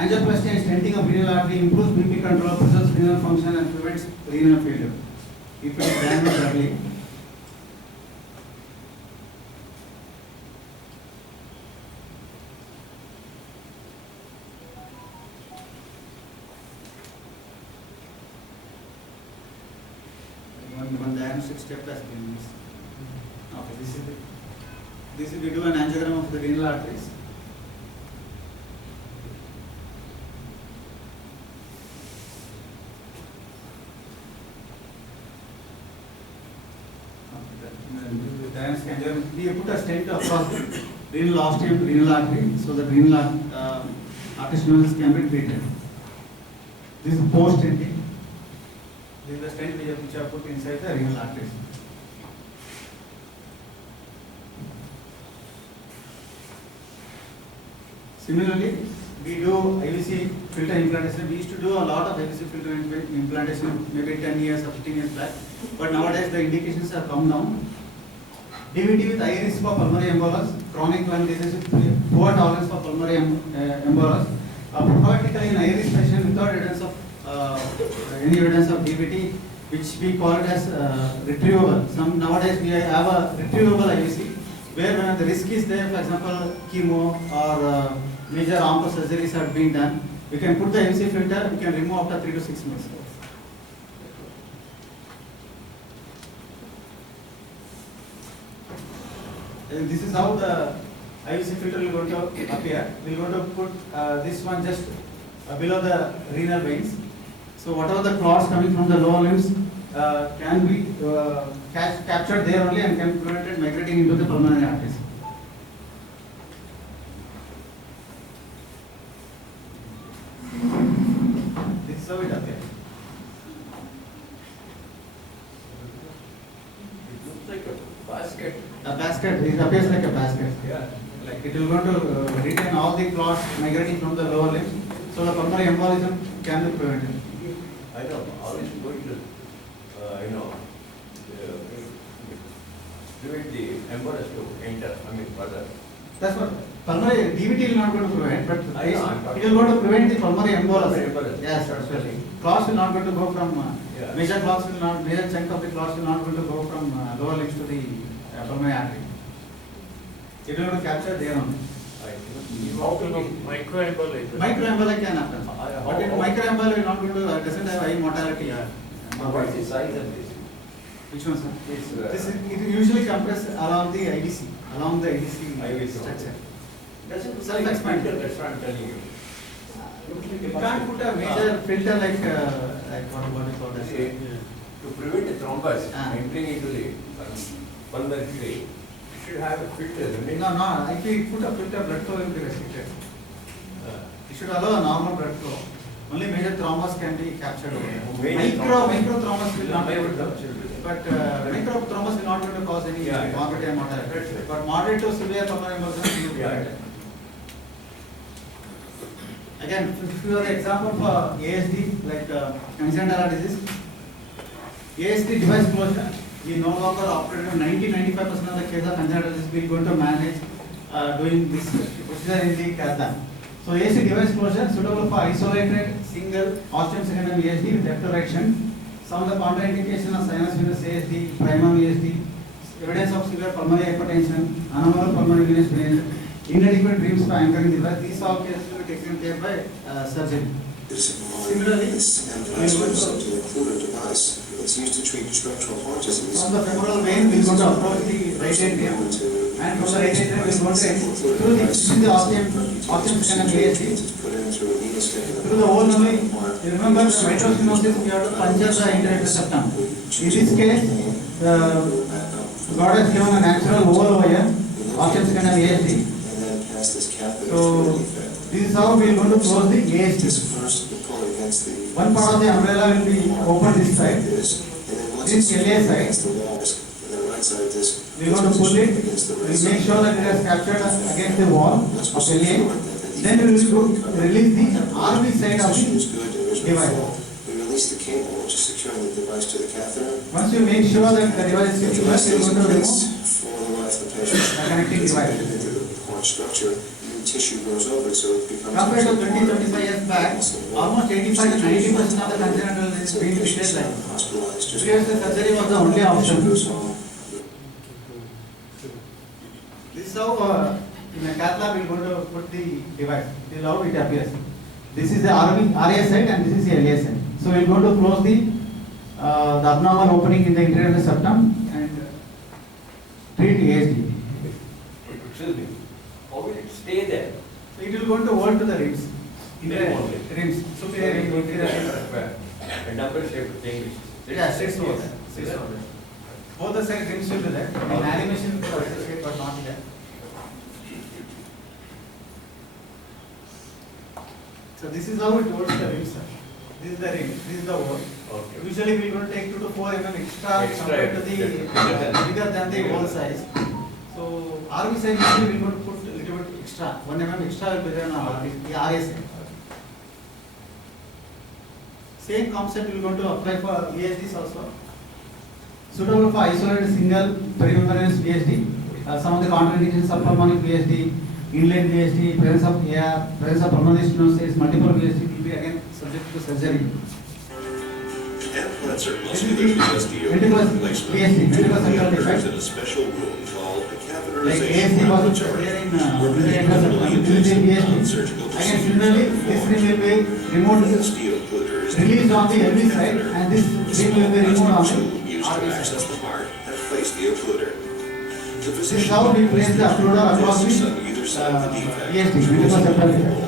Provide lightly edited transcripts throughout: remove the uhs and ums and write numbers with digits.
Angioplasty and stenting of renal artery improves BP control, preserves renal function and prevents renal failure. If it is diagnosed early. One diagnostic step has been missed. Okay, this is we do an angiogram of the renal arteries. We put a stent across renal ostium, renal artery, so that renal arteriostosis can be treated. This is post stenting. This is the stent which are put inside the renal arteries. Similarly, we do IVC filter implantation. We used to do a lot of IVC filter implantation maybe 10 years or 15 years back, but nowadays the indications have come down. DVT with high risk for pulmonary embolus, chronic lung disease with poor tolerance for pulmonary embolus, prophylactically in high risk patient without evidence of any evidence of DVT, which we call it as retrievable. Nowadays we have a retrievable IVC, where when the risk is there, for example, chemo or major arm surgeries have been done, we can put the IVC filter, we can remove after 3 to 6 months. This is how the IVC filter will going to appear. We are going to put this one just below the renal veins. So whatever the clots coming from the lower limbs can be captured there only and can be prevented migrating into the pulmonary arteries. This is how it appears. It looks like a basket. A basket, it appears like a basket. Yeah. Like it will go to retain all the clots migrating from the lower limbs, so the pulmonary embolism can be prevented. I know, always going to, prevent the embolus to enter, further. That's what pulmonary DVT will not going to prevent, but I know, I'm talking it will go to prevent the pulmonary embolus. Pulmonary embolus. Yes, absolutely. Clots will not going to go from Yeah. major clots will not, major chunk of the clots will not going to go from lower limbs to the pulmonary artery. It will going to capture there only. Microemboli. Microemboli can happen, but in microemboli will not going to doesn't have high mortality. What is the size of this? Which one, sir? This, It usually compress along the IDC, along the IDC IVC. structure. Doesn't look like a Self-expanding. filter, that's what I'm telling you. You can't put a major filter like what do you call See, it? to prevent the thrombus Ah. entering into the pulmonary tree, you should have a filter. No, if you put a filter, blood flow will be restricted. You should allow a normal blood flow. Only major thrombus can be captured over there. Micro thrombus will not be able to capture. But micro thrombus will not going to cause any Yeah. morbidity and mortality. That's right. But moderate to severe pulmonary embolism will be Yeah. prevented. Again, if you have the example for ASD, like congenital disease, ASD device closure, we no longer operate on 90-95% of the case of congenital disease. We are going to manage doing this procedure in the cath lab. So ASD device closure suitable for isolated single ostium secundum ASD with depth of action. Some of the contraindication of sinus venous ASD, primum ASD, evidence of severe pulmonary hypertension, anomalous pulmonary venous drainage, inadequate dreams for anchoring device. These all cases will be taken care by surgery. Similarly, this emphasizes to include a device that's used to treat structural heart disease. from the femoral vein, we are going to approach the right atrium, and from the right atrium, we are going to through the ostium secundum ASD. Through the whole only, you remember the mitral stenosis, we have to puncture the interictal septum. In this case, God has given a natural oval wire, ostium secundum ASD. So, this is how we are going to close the ASD. One part of the umbrella will be open this side. This LA side. We are going to pull it. We will make sure that it is captured against the wall of LA. Then we will release the RV side of the device. We release the cable which is securing the device to the catheter. Once you make sure that the device is secure, you are going to remove For the life of the patient. the connecting device. Into the heart structure. You tissue grows over it, so it becomes. Compared to 20-25 years back, almost 85 to 90% of the congenital is being treated like this. Hospitalized. Just Previously, surgery was the only tissue option. goes on. This is how in a cath lab we are going to put the device. This is how it appears. This is the RA side and this is the LA side. So we are going to close the abnormal opening in the interior of the septum and treat ASD. Excuse me, how will it stay there? So it will go to hold to the ribs. Then only. Ribs. Superior rim, inferior rim. A double shaped thing. Yeah, six over there. Six over there. Both the side rims will be there. In animation, but not here. So this is how it holds the rim, sir. This is the rim. This is the hole. Okay. Usually we will take 2 to 4 mm extra Extra, compared to the bigger than the hole size. So RV side usually we will put a little bit extra. 1 mm extra will be there on the RA side. Same concept we are going to apply for VHDs also. Suitable for isolated single perimembranous VHD. Some of the contraindications of pulmonic VHD, inlet VHD, presence of AR, presence of pulmonary stenosis, multiple VHD will be again subject to surgery. Implants are This muscular is the VSD ventricular replacement. VSD, ventricular Usually septal occurs defect. in a special room called a Like catheterization ASD was laboratory, there in where many ventricular minimally septal. This is the invasive VSD. non-surgical Again, procedures similarly, are this performed. rim will be removed, VSD occluders released on the LV side, and this rim will be removed on the tube used to RV access side. the heart and place the occluder. The This is physician how we place the occluder across places the on either side of the defect. VSD, ventricular septal defect.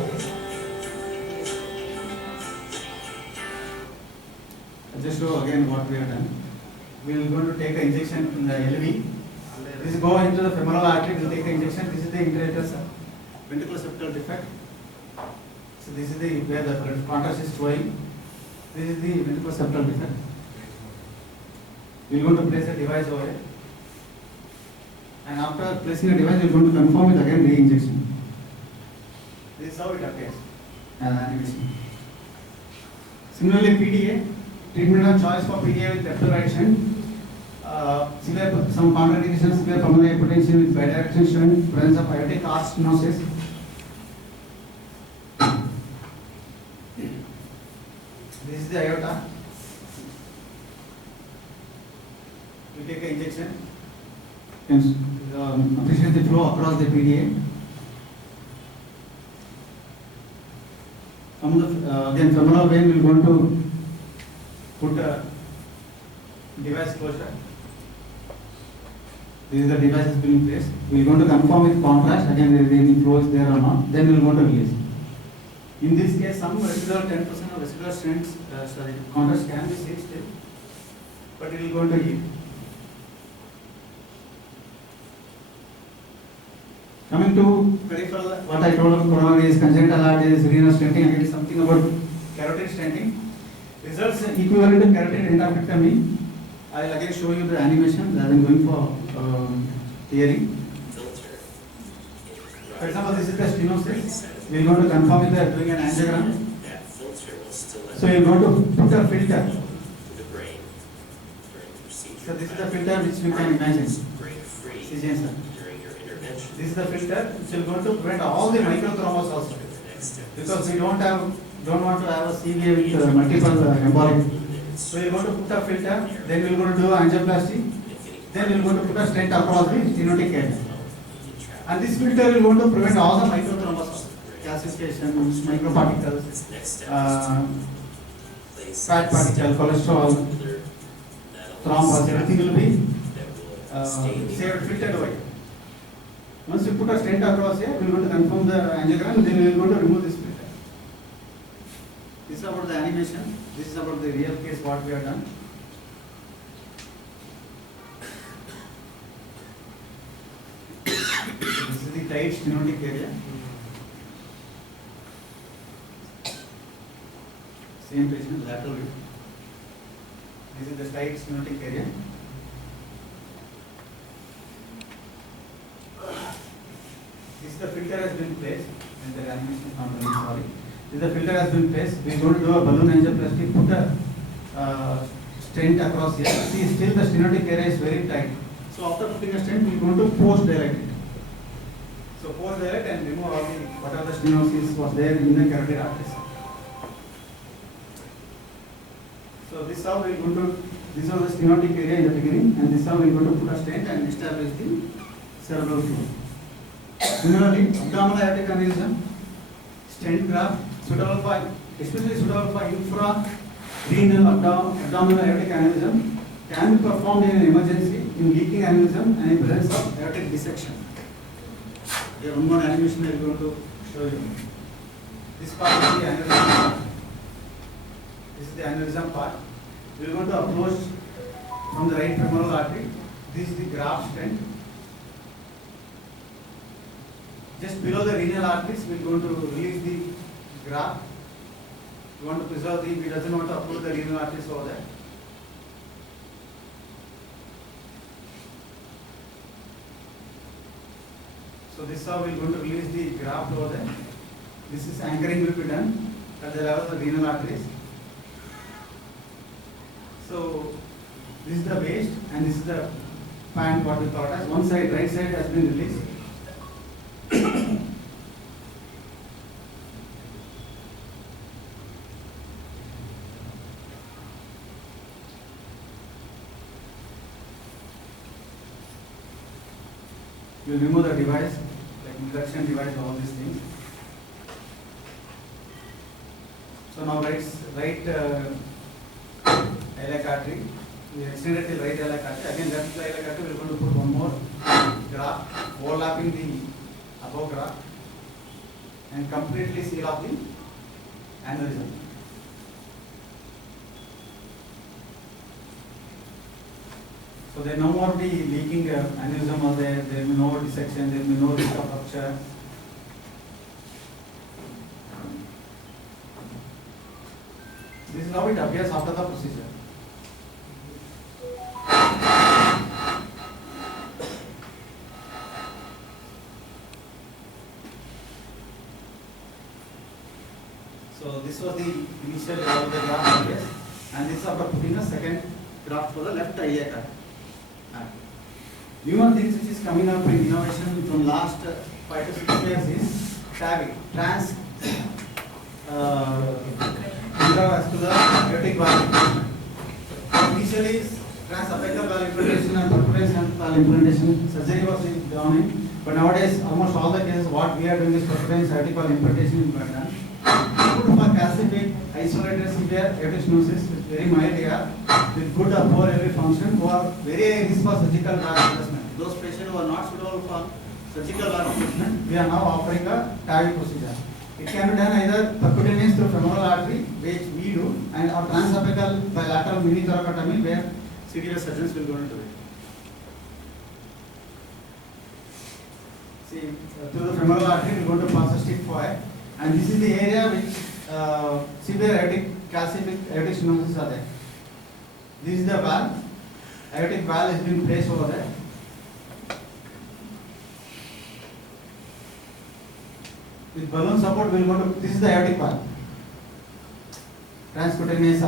Just show again what we have done. We are going to take an injection in the LV. This go into the femoral artery, we will take the injection. This is the intravenous ventricular septal defect. So this is the where the blood contrast is flowing. This is the ventricular septal defect. We are going to place a device over it. And after placing a device, we are going to confirm it again re-injection. This is how it appears as animation. Similarly, PDA, treatment of choice for PDA with left to right shunt. Severe, some contraindications, severe pulmonary hypertension with bidirectional shunt, presence of aortic arch stenosis. This is the aorta. We take an injection. Appreciate the flow across the PDA. From the again femoral vein, we are going to put a device closure. This is the device is being placed. We are going to confirm with contrast again whether any flow is there or not. Then we are going to release. In this case, some residual 10% of residual strengths, contrast can be seen still, but it will go to yield. Coming to peripheral, what I told you, coronary is congenital heart is renal stenting, again something about carotid stenting. Results equivalent to carotid endarterectomy. I will again show you the animation rather than going for theory. For example, this is the stenosis. We are going to confirm it by doing an angiogram. So you are going to put a filter. So this is the filter which you can imagine. CGN, sir. This is the filter which will going to prevent all the microthrombus also. Because we don't want to have a CVA with multiple embolic. So we are going to put a filter, then we are going to do angioplasty, then we are going to put a stent across the stenotic area. And this filter will going to prevent all the microthrombus, calcification, microparticles, fat particle, cholesterol, thrombus, everything will be saved, filtered away. Once you put a stent across here, we are going to confirm the angiogram, then we are going to remove this filter. This is about the animation. This is about the real case what we have done. This is the tight stenotic area. Same patient, lateral view. This is the tight stenotic area. This is the filter has been placed, and the animation is not running, sorry. This the filter has been placed. We are going to do a balloon angioplasty, put a stent across here. See, still the stenotic area is very tight. So after putting a stent, we are going to post dilate it. So pour that and remove all the whatever the stenosis was there in the carotid arteries. So this is how we are going to, this is the stenotic area in the beginning, and this is how we are going to put a stent and establish the cerebral flow. Similarly, abdominal aortic aneurysm, stent graft, suitable for, especially suitable for infra-renal abdominal aortic aneurysm, can be performed in an emergency in leaking aneurysm and in presence of aortic dissection. Here one more animation I am going to show you. This part is the aneurysm. This is the aneurysm part. We are going to approach from the right femoral artery. This is the graft stent. Just below the renal arteries, we are going to release the graft. We want to preserve the, we doesn't want to approach the renal arteries over there. So this is how we are going to release the graft over there. This is anchoring will be done at the level of the renal arteries. So this is the waist and this is the pant, what we call it as. One side, right side has been released. You will remove the device, like induction device, all these things. So now right iliac artery, we extended the right iliac artery. Again, left iliac artery, we are going to put one more graft overlapping the above graft and completely seal off the aneurysm. So there no more the leaking aneurysm or there will be no dissection, there will be no risk of rupture. This is how it appears after the procedure. So this was the initial level of the graft, yes, and this is after putting a second graft for the left iliac artery. Newer things which is coming up in innovation from last 5 to 6 years is TAVI, intravascular aortic valve. Initially, transapical valve implantation and perforation valve implantation surgery was done in, but nowadays almost all the cases what we are doing is perforation aortic valve implantation is done. Good for calcific, isolated severe aortic stenosis with very mild AR with good or poor airway function who are very high risk for surgical valve replacement. Those patients who are not suitable for surgical valve replacement, we are now offering a TAVI procedure. It can be done either percutaneous through femoral artery, which we do, and or transapical bilateral mini thoracotomy, where CDS surgeons will go into it. See, through the femoral artery, we are going to pass a stick foyer, and this is the area which severe aortic calcific aortic stenosis are there. This is the valve. Aortic valve has been placed over there. With balloon support, we will go to, this is the aortic valve. Transcutaneous,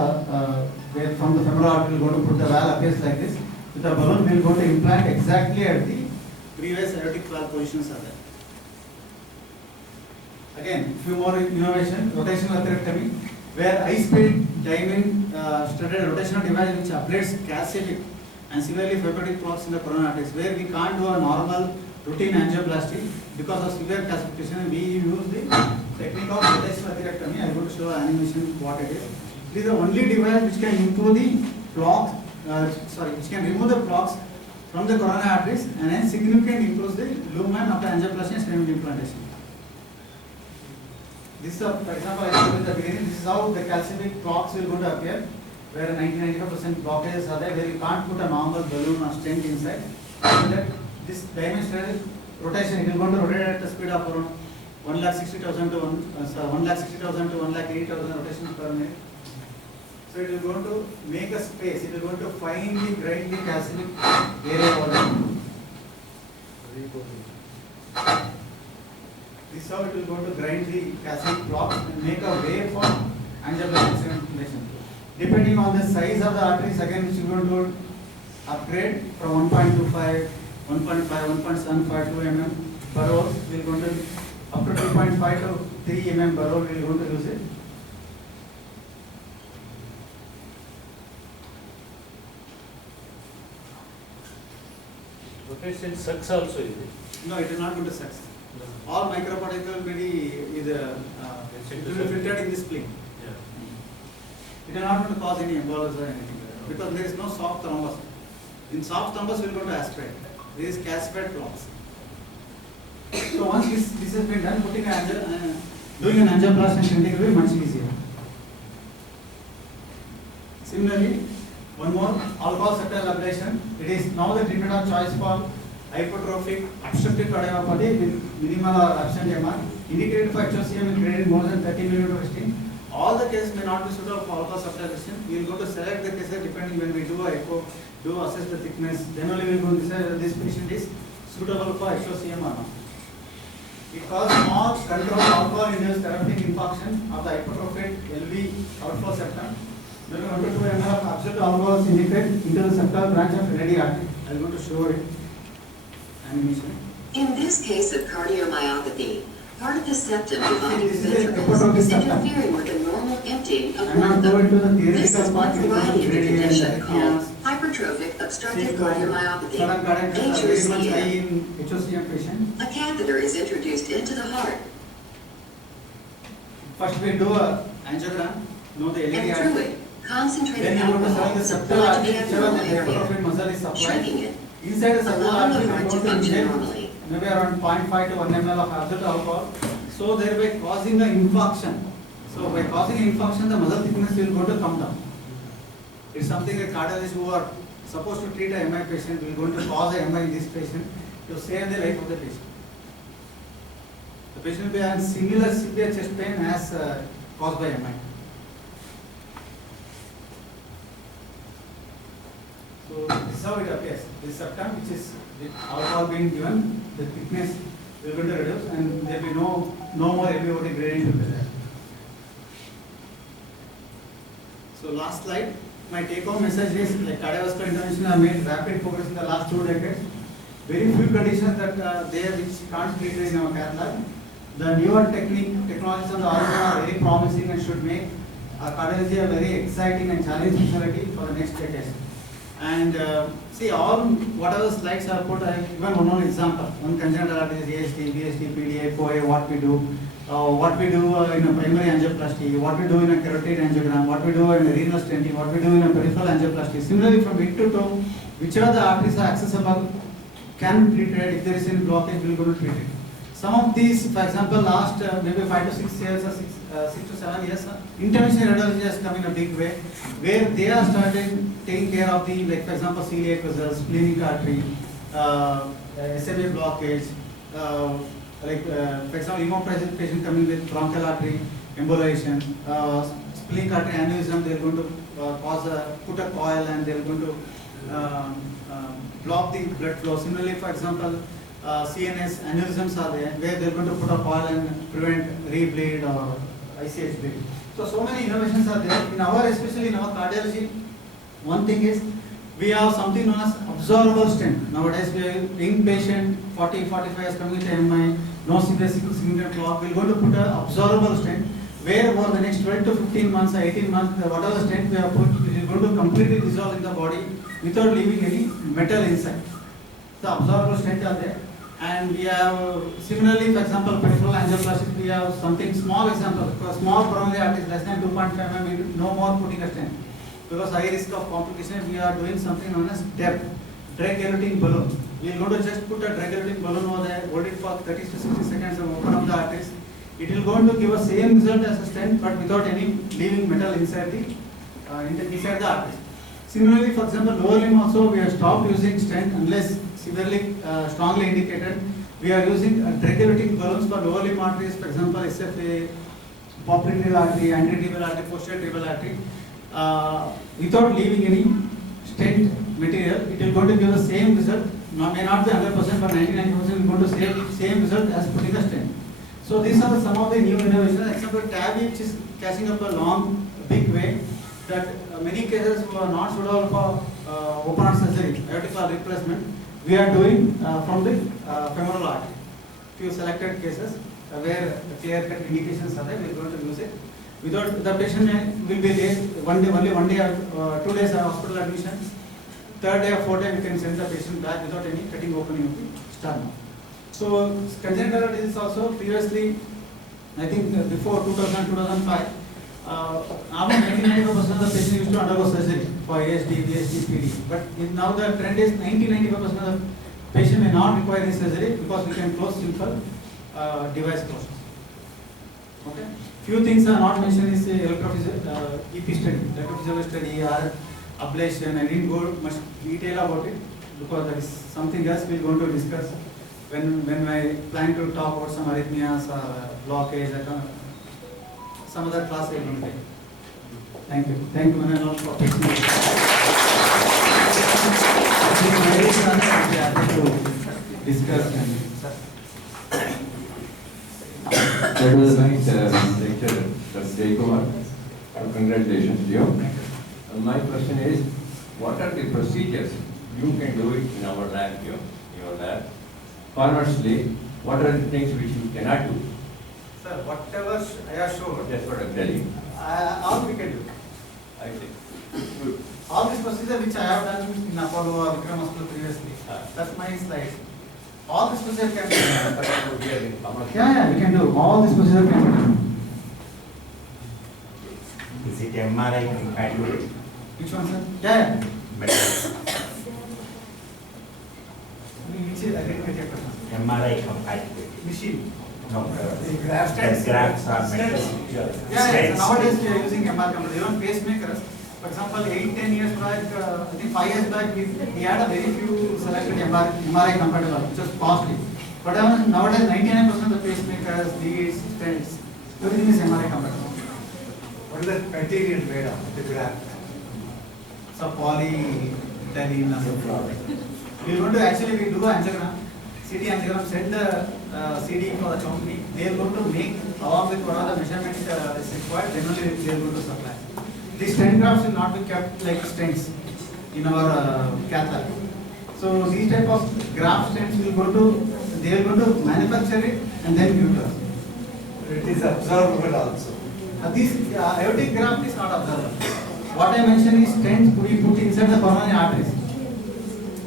where from the femoral artery, we will go to put the valve appears like this. With the balloon, we will go to implant exactly at the previous aortic valve positions are there. Again, few more innovation, rotational atherectomy, where high-speed diamond studded rotational device which ablates calcific and severely fibrotic clots in the coronary arteries, where we can't do a normal routine angioplasty because of severe calcification. We use the technique of rotational atherectomy. I am going to show animation what it is. It is the only device which can improve the plaques, which can remove the plaques from the coronary arteries and then significantly improves the lumen after angioplasty and stent implantation. This is, for example, I showed in the beginning, this is how the calcific plaques will going to appear, where 90-95% blockages are there, where you can't put a normal balloon or stent inside. So that this dimensional rotation, it is going to rotate at the speed of around 1,60,000 to 1,80,000 rotations per minute. So it is going to make a space, it is going to finely grind the calcific area over there. This is how it will go to grind the calcific blocks and make a way for angioplasty implantation. Depending on the size of the arteries, again, which is going to upgrade from 1.25, 1.5, 1.75, 2 mm, burrows, we are going to up to 2.5 to 3 mm burrow we are going to use it. Rotation sucks also is it? No, it is not going to suck. All microparticle will be it will be filtered in this plane. Yeah. It is not going to cause any embolus or anything because there is no soft thrombus. In soft thrombus, we are going to aspirate. There is calcified clots. So once this has been done, doing an angioplasty and shunting will be much easier. Similarly, one more alcohol septal ablation. It is now the treatment of choice for hypertrophic obstructive cardiomyopathy with minimal or absent MR, indicated for HOCM in graded more than 30 mm stent. All the cases may not be suitable for alcohol septal ablation. We will go to select the cases depending when we do a echo, do assess the thickness. Then only we will go to decide whether this patient is suitable for HOCM or not. It causes more controlled alcohol-induced therapeutic infarction of the hypertrophic LV outflow septum. Then 1 to 2 ml of absolute alcohol is injected into the septal branch of LAD artery. I am going to show it. Animation. In this case of cardiomyopathy, part of the septum dividing This is a ventricles report of is the septum. interfering with the normal emptying of I am one not of going to them. the This is theoretical one part. variety of the condition called Arrhythmias, hypertrophic obstructive sudden cardiomyopathy, cardiac arrest are very much high HOCM. in HOCM patients. A catheter is introduced into the heart, First we do a angiogram, know the LAD and through artery. it, concentrated Then you go to alcohol the is septal supplied to artery, the whichever the abdominal area, hypertrophic muscle is supplied. shrinking it, Inside the septal allowing artery, the we heart go to to function inject normally. maybe around 0.5 to 1 ml of absolute alcohol. So thereby causing the infarction. So by causing infarction, the muscle thickness will go to come down. It's something that cardiologists who are supposed to treat a MI patient will going to cause a MI in this patient to save the life of the patient. The patient will be having similar severe chest pain as caused by MI. So this is how it appears. This septum, which is with alcohol being given, the thickness will going to reduce and there will be no more LVOT gradient will be there. So last slide, my take home message is like cardiovascular intervention have made rapid progress in the last 2 decades. Very few conditions that there which can't be treated in our cath lab. The newer technologies on the horizon are very promising and should make cardiology a very exciting and challenging specialty for the next decade. And see all whatever slides are put, I given one example. One congenital arteries, ASD, VSD, PDA, COA, what we do in a primary angioplasty, what we do in a carotid angiogram, what we do in a renal stenting, what we do in a peripheral angioplasty. Similarly, from head to toe, whichever the arteries are accessible can be treated. If there is any blockage, we will go to treat it. Some of these, for example, last maybe 5 to 6 years or 6 to 7 years, interventional radiology has come in a big way, where they are starting taking care of the, like for example, celiac vessels, splenic artery, SMA blockage, for example, immobilized patient coming with bronchial artery embolization, splenic artery aneurysm, they are going to put a coil and they are going to block the blood flow. Similarly, for example, CNS aneurysms are there, where they are going to put a coil and prevent re-bleed or ICH bleed. So many innovations are there. In our, especially in our cardiology, one thing is we have something known as absorbable stent. Nowadays, we are young patient, 40, 45 years coming to MI, no severe significant clot. We are going to put an absorbable stent, where over the next 12 to 15 months or 18 months, whatever stent we have put, it is going to completely dissolve in the body without leaving any metal inside. So absorbable stent are there. And we have similarly, for example, peripheral angioplasty, we have something small example. For small coronary arteries less than 2.5 mm, no more putting a stent. Because high risk of complication, we are doing something known as DEP, drug-eluting balloon. We are going to just put a drug-eluting balloon over there, hold it for 30 to 60 seconds and open up the arteries. It will going to give a same result as a stent, but without any leaving metal inside the arteries. Similarly, for example, lower limb also we have stopped using stent unless severely strongly indicated. We are using drug-eluting balloons for lower limb arteries, for example, SFA, popliteal artery, anterior artery, posterior artery. Without leaving any stent material, it will going to give the same result. May not be 100%, but 99% is going to say same result as putting a stent. So these are some of the new innovations. Example, TAVI, which is catching up a long, big way, that many cases who are not suitable for open heart surgery, aortic valve replacement, we are doing from the femoral artery. few selected cases where clear-cut indications are there, we are going to use it. Without the patient will be late, only 1 day or 2 days hospital admission. Third day or fourth day we can send the patient back without any cutting opening of the sternum. So congenital disease also previously, I think before 2005, almost 99% of the patients used to undergo surgery for ASD, VSD, PD. But now the trend is 90-95% of the patient may not require any surgery because we can close simple device closures. Okay. Few things are not mentioned is electrophysiology, EP study, electrophysiology study or ablation. I didn't go much detail about it because there is something else we are going to discuss when I plan to talk about some arrhythmias or blockage. Some other class I will take. Thank you. Thank you, Manoj, for taking it. To discuss and That was a nice lecture, Dr. Jaykumar. Congratulations to you. My question is, what are the procedures you can do it in our lab here, in your lab? Conversely, what are the things which you cannot do? sir, whatever I have showed, That's what I'm telling you. all we can do. I see. Good. All this procedure which I have done in Apollo or Vikram Hospital previously, that's my slide. All this procedure can be done. Yeah, we can do. All this procedure can be done. Is it MRI compatible? Which one, sir? Yeah. Better. Which is, I didn't get your question. MRI compatible. Machine. No. The grafts. The grafts are metal. Yeah, nowadays we are using MR cameras, even pacemakers. For example, 8-10 years back, I think 5 years back, we had a very few selected MRI compatible, which was costly. But nowadays, 99% of the pacemakers, leads, stents, everything is MRI compatible. What is the material made of, the graft? So polyethylene and so we want to actually we do angiogram, CT angiogram, send the CD for the company. They are going to make along with whatever the measurement is required. Then only they are going to supply. These stent grafts will not be kept like stents in our cath lab. So these type of graft stents will go to, they are going to manufacture it and then give to us. It is absorbable also. This aortic graft is not observable. What I mentioned is stents we put inside the coronary arteries.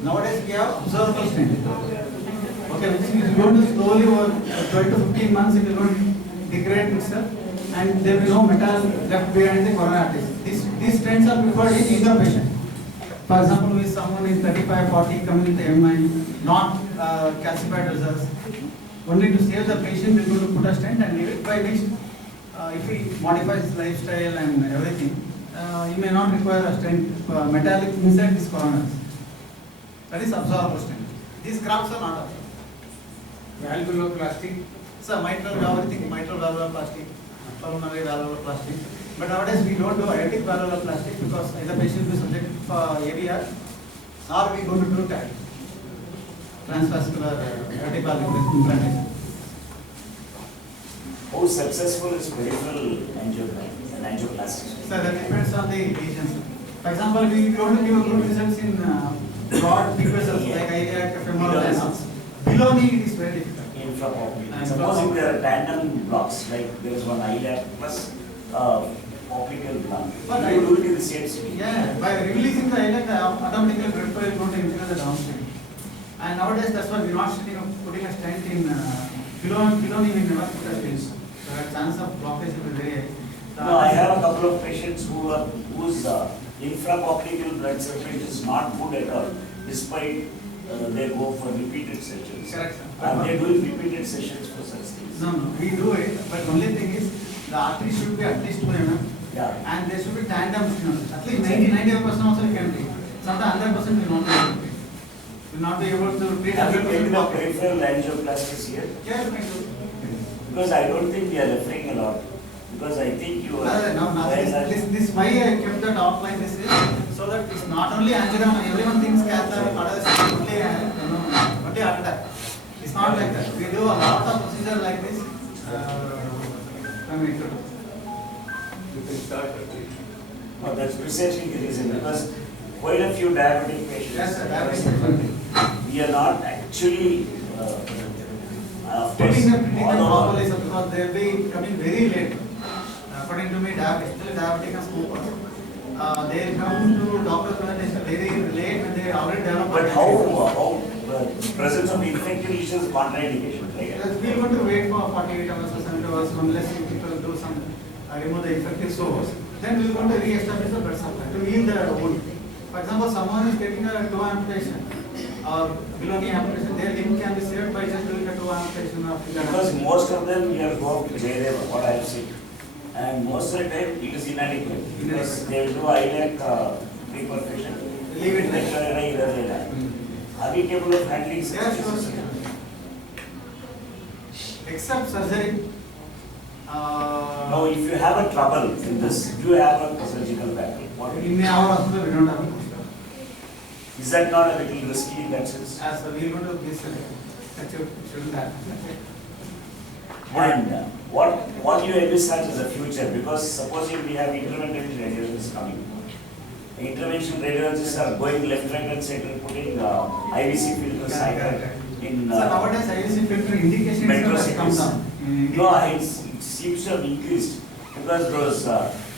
Nowadays we have observable stent. Okay, which is going to slowly over 12 to 15 months it is going to degrade itself and there will be no metal left behind the coronary arteries. These stents are preferred in younger patients. For example, if someone is 35, 40 coming with MI, not calcified results, only to save the patient we are going to put a stent and leave it, by which if he modifies his lifestyle and everything, he may not require a stent metallic inside his coronaries. That is absorbable stent. These grafts are not absorbable. Valvuloplasty. So mitral, everything, mitral valvuloplasty, pulmonary valvuloplasty. But nowadays we don't do aortic valvuloplasty because either patient will be subjected for AVR or we go to do TAD, transvascular aortic valve implantation. How successful is peripheral angioplasty? So that depends on the regions. For example, we want to give a good results in broad big vessels like iliac, femoral, and all. Below knee it is very difficult. Infrapopliteal. Supposing there are tandem blocks, like there is one iliac plus popliteal block. But You do it in the same speed. Yeah, by releasing the iliac, automatically blood flow is going to increase the downstream. And nowadays that's why we're not putting a stent in below knee, we never put a stent. So the chance of blockage will be very high. No, I have a couple of patients whose infrapopliteal blood circulation is not good at all, despite they go for repeated sessions. Correct, sir. Are they doing repeated sessions for such things? No, we do it, but only thing is the artery should be at least 2 mm. Yeah. And there should be tandem stenosis. At least 90-95% also you can treat. Sometimes 100% will not be able to treat. Will not be able to treat Have you taken 100% the blockage. peripheral angioplasties here? Yeah, you can do. Because I don't think we are referring a lot. Because I think you are. No, this why I kept that outline this is so that it's not only angiogram, everyone thinks cath lab, others only only heart attack. It's not like that. We do a lot of procedure like this. You can start. No, that's precisely the reason. Because quite a few diabetic patients. Yes, sir, diabetic. We are not actually. Treating them properly, sir, because they'll be coming very late. According to me, especially diabetic and smokers, they come to doctor's presentation very late when they already develop. But how presence of infected lesions is contraindication, right? Yes, we are going to wait for 48 hours or 72 hours unless people do some, remove the infected source. Then we are going to re-establish the blood supply to heal the wound. For example, someone is getting a toe amputation or below knee amputation, their limb can be saved by just doing a toe amputation or finger Because amputation. most of them we are going to Jayadeva, what I have seen. And most of the time it is inadequate because they will do iliac reperfusion. Leave it there. Are we capable of handling such Yes, cases? sure. Except surgery. Now, if you have a trouble in this, do you have a surgical backup? What In our hospital, we don't have it. is that not a little risky in that sense? As we will go to this, shouldn't have. And what you envisage as a future? Because supposing we have intervention radiologists coming. The intervention radiologists are going left, right and center, putting IVC filters in So nowadays, IVC filter indication metro has come cities. down. No, it seems to have increased because those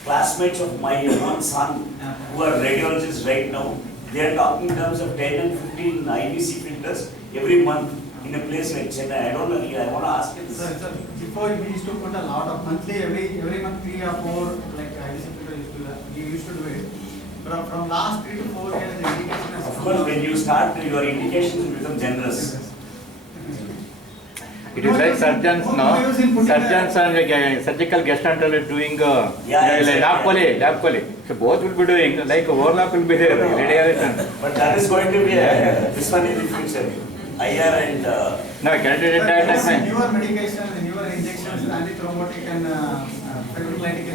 classmates of my one son who are radiologists right now, they are talking in terms of 10 and 15 IVC filters every month in a place like Chennai. I don't know, I want to ask you this. So before we used to put a lot of monthly, every month 3 or 4 like IVC filter we used to do it. From last 3 to 4 years, the indication has Of come course, down. when you start, your indications will become generous. It is like surgeons Who now, believes in putting surgeons and surgical gastroenterologist doing exactly. lab quali. So both will be doing, like overlap will be there, radiation. But that is going to be this one in the future. IR and No, candidate But that time. newer medications, newer injections, antithrombotic and fibrinolytic,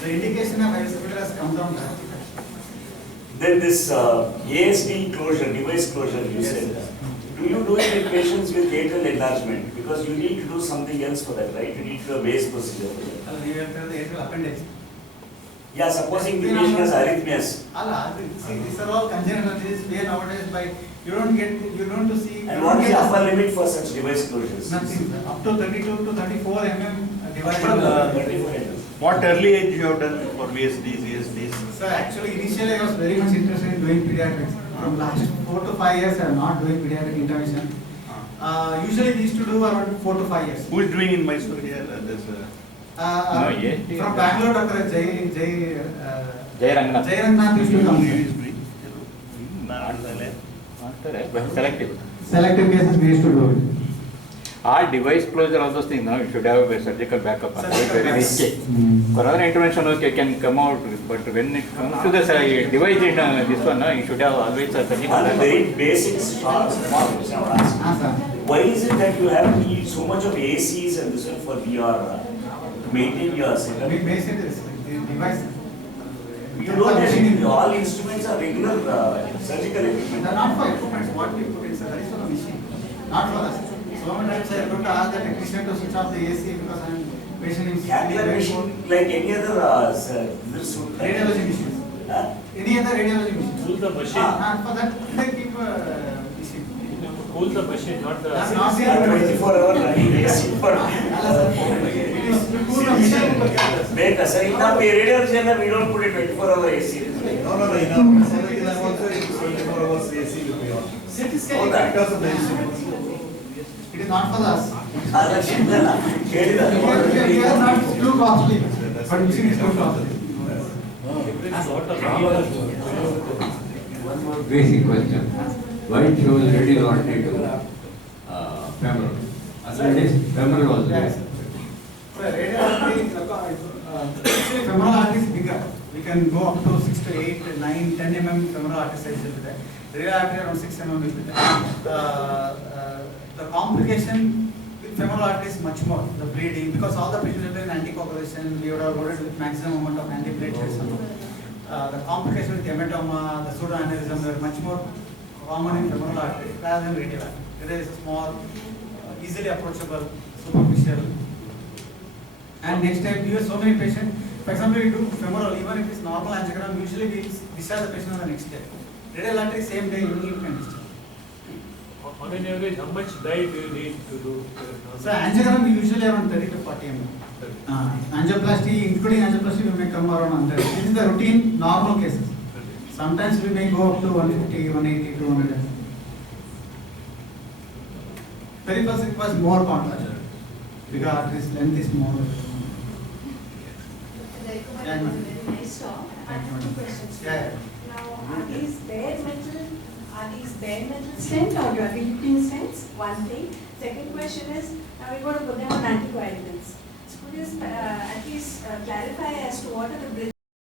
the indication of IVC filter has come down drastically. then this ASD closure, device closure, you said. Do you do it in patients with atrial enlargement? Because you need to do something else for that, right? You need to do a base procedure for that. We have the atrial appendage. Yeah, supposing the patient has arrhythmias. Allah, see, these are all congenital diseases where nowadays by you don't to see. And what is the upper limit for such device closures? Nothing, sir. Up to 32 to 34 mm device. 34 mm. What early age you have done for VSDs, ESDs? Sir, actually initially I was very much interested in doing pediatrics. From last 4 to 5 years I am not doing pediatric intervention. Usually we used to do around 4 to 5 years. Who is doing in Mysore here? No, yes. From Bangalore, Dr. Jay Ranganath. Ranganath used to come here. Selective. Selective cases we used to do it. All device closure, all those things, no, you should have a surgical backup. Otherwise, very risky. For other intervention, okay, can come out, but when it comes to the device in this one, no, you should have always a surgical One backup. very basic small question I want to ask. Sir. Why is it that you have to use so much of ACs and this one for your maintain your setup? We base it is the device. You don't have all instruments are regular surgical equipment. They're not for equipment, what we put inside, that is for the machine, not for us. So many times I am going to ask the technician to switch off the AC because I am patient in Capital machine like any other radiology machines. Huh? Any other radiology machine. Cool the machine. And for that, they keep machine. Cool the machine, not the. That's not the 24-hour running AC for It is to cool the machine. make us. In our radiology we don't put a 24-hour AC. No, in our facility also it is 24 hours AC will be on. CT Oh, scan. that. Because of the instruments. It is not for us. We are not too costly, but machine is too costly. One more basic question. Why chose radial artery to femoral? Other days, femoral was there. Yes. So radial artery is actually femoral artery is bigger. We can go up to 6 to 8, 9, 10 mm femoral artery size will be there. Radial artery around 6 mm will be there. The complication with femoral artery is much more. The bleeding, because all the patients have been anticoagulation, we would have loaded with maximum amount of antiplatelets. The complication with hematoma, the pseudoaneurysm, they are much more common in femoral artery rather than radial artery. There is a small, easily approachable, superficial. And next time, we have so many patients. For example, we do femoral, even if it's normal angiogram, usually we discharge the patient on the next day. Radial artery, same day, you can discharge. On an average, how much dye do you need to do? So angiogram we usually around 30 to 40 ml. Angioplasty, including angioplasty, we may come around 100. This is the routine normal cases. Sometimes we may go up to 150, 180, 200. Peripheral requires more contrast because this length is more. Very nice talk. I have 2 questions. Yeah. Now, are these bare metal stents or are we looking stents? One thing. Second question is, now we're going to put them on anticoagulants. So could you at least clarify as to what are the bridge